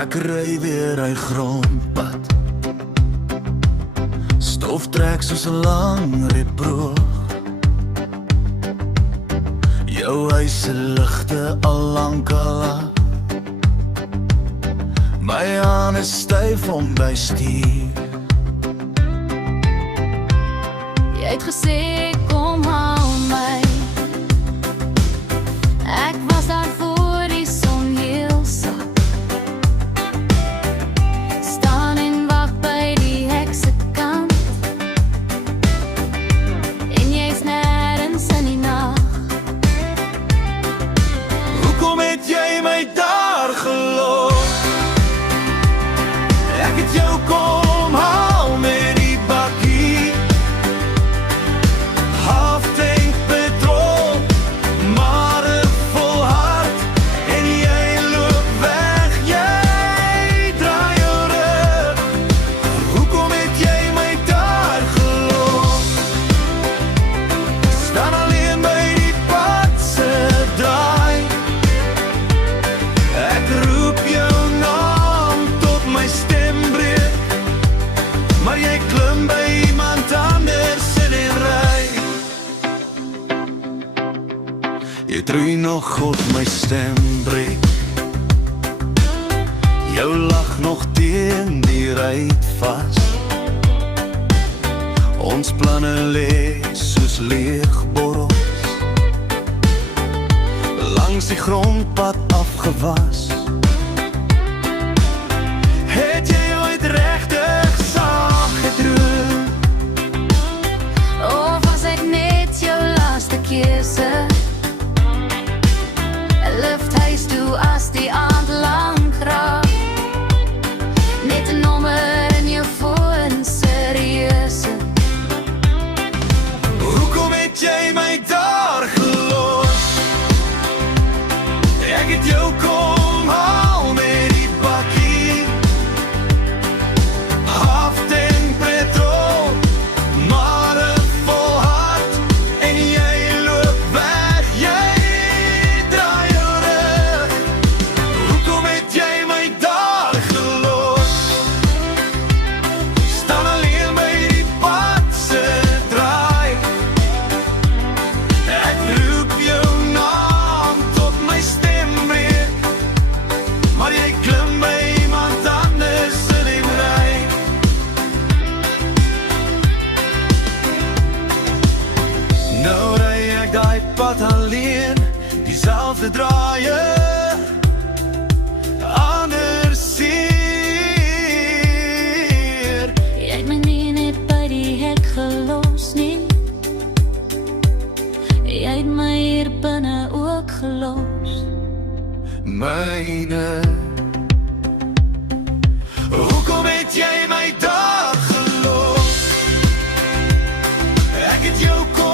Ek ry weer hy grondpad. Stof trek soos 'n lang reproog. Jou huis se ligte al lank al af. My hand is styf om by stuur. Jy het gesê kom hou my. Ek was daar voor die son heel sak. Staan en wag by die hek se kant. En jy's nêrens in die nag. Hoekom het jy my daar gelos? Ek het jou kom haal met die bakkie. Half tank petrol, maar 'n vol hart. En jy loop weg, jy draai jou rug. Hoekom het jy my daar gelos? Staan alleen by die pad se draai. Ek roep jou naam tot my stem breek. Maar jy klim by iemand anders in die ry. Jy trui nog God my stem breek. Jou lag nog teen die ruit vas. Ons planne lê soos leegborrels langs die grondpad afgewas. Het jy ooit regtig saag gedroom? Of was ek net jou laaste keuse? 'n Lifthuis toe as die aand lank raak. Net 'n nommer in jou foon, serieuse. Hoekom het jy my daar gelos? Ek het jou kom haal met die bakkie. Half tank petrol, maar 'n vol hart. En jy loop weg, jy draai jou rug. Hoekom het jy my daar gelos? Staan alleen by die pad se draai. Ek roep jou naam tot my stem breek. Maar jy klim by iemand anders in die ry. Nou ry ek daai pad alleen, dieselfde draaie, anders hier. Jy het my nie net by die hek gelos nie. Jy het my hier binne ook gelos. Myne. Hoekom het jy my daar gelos? Ek het jou kom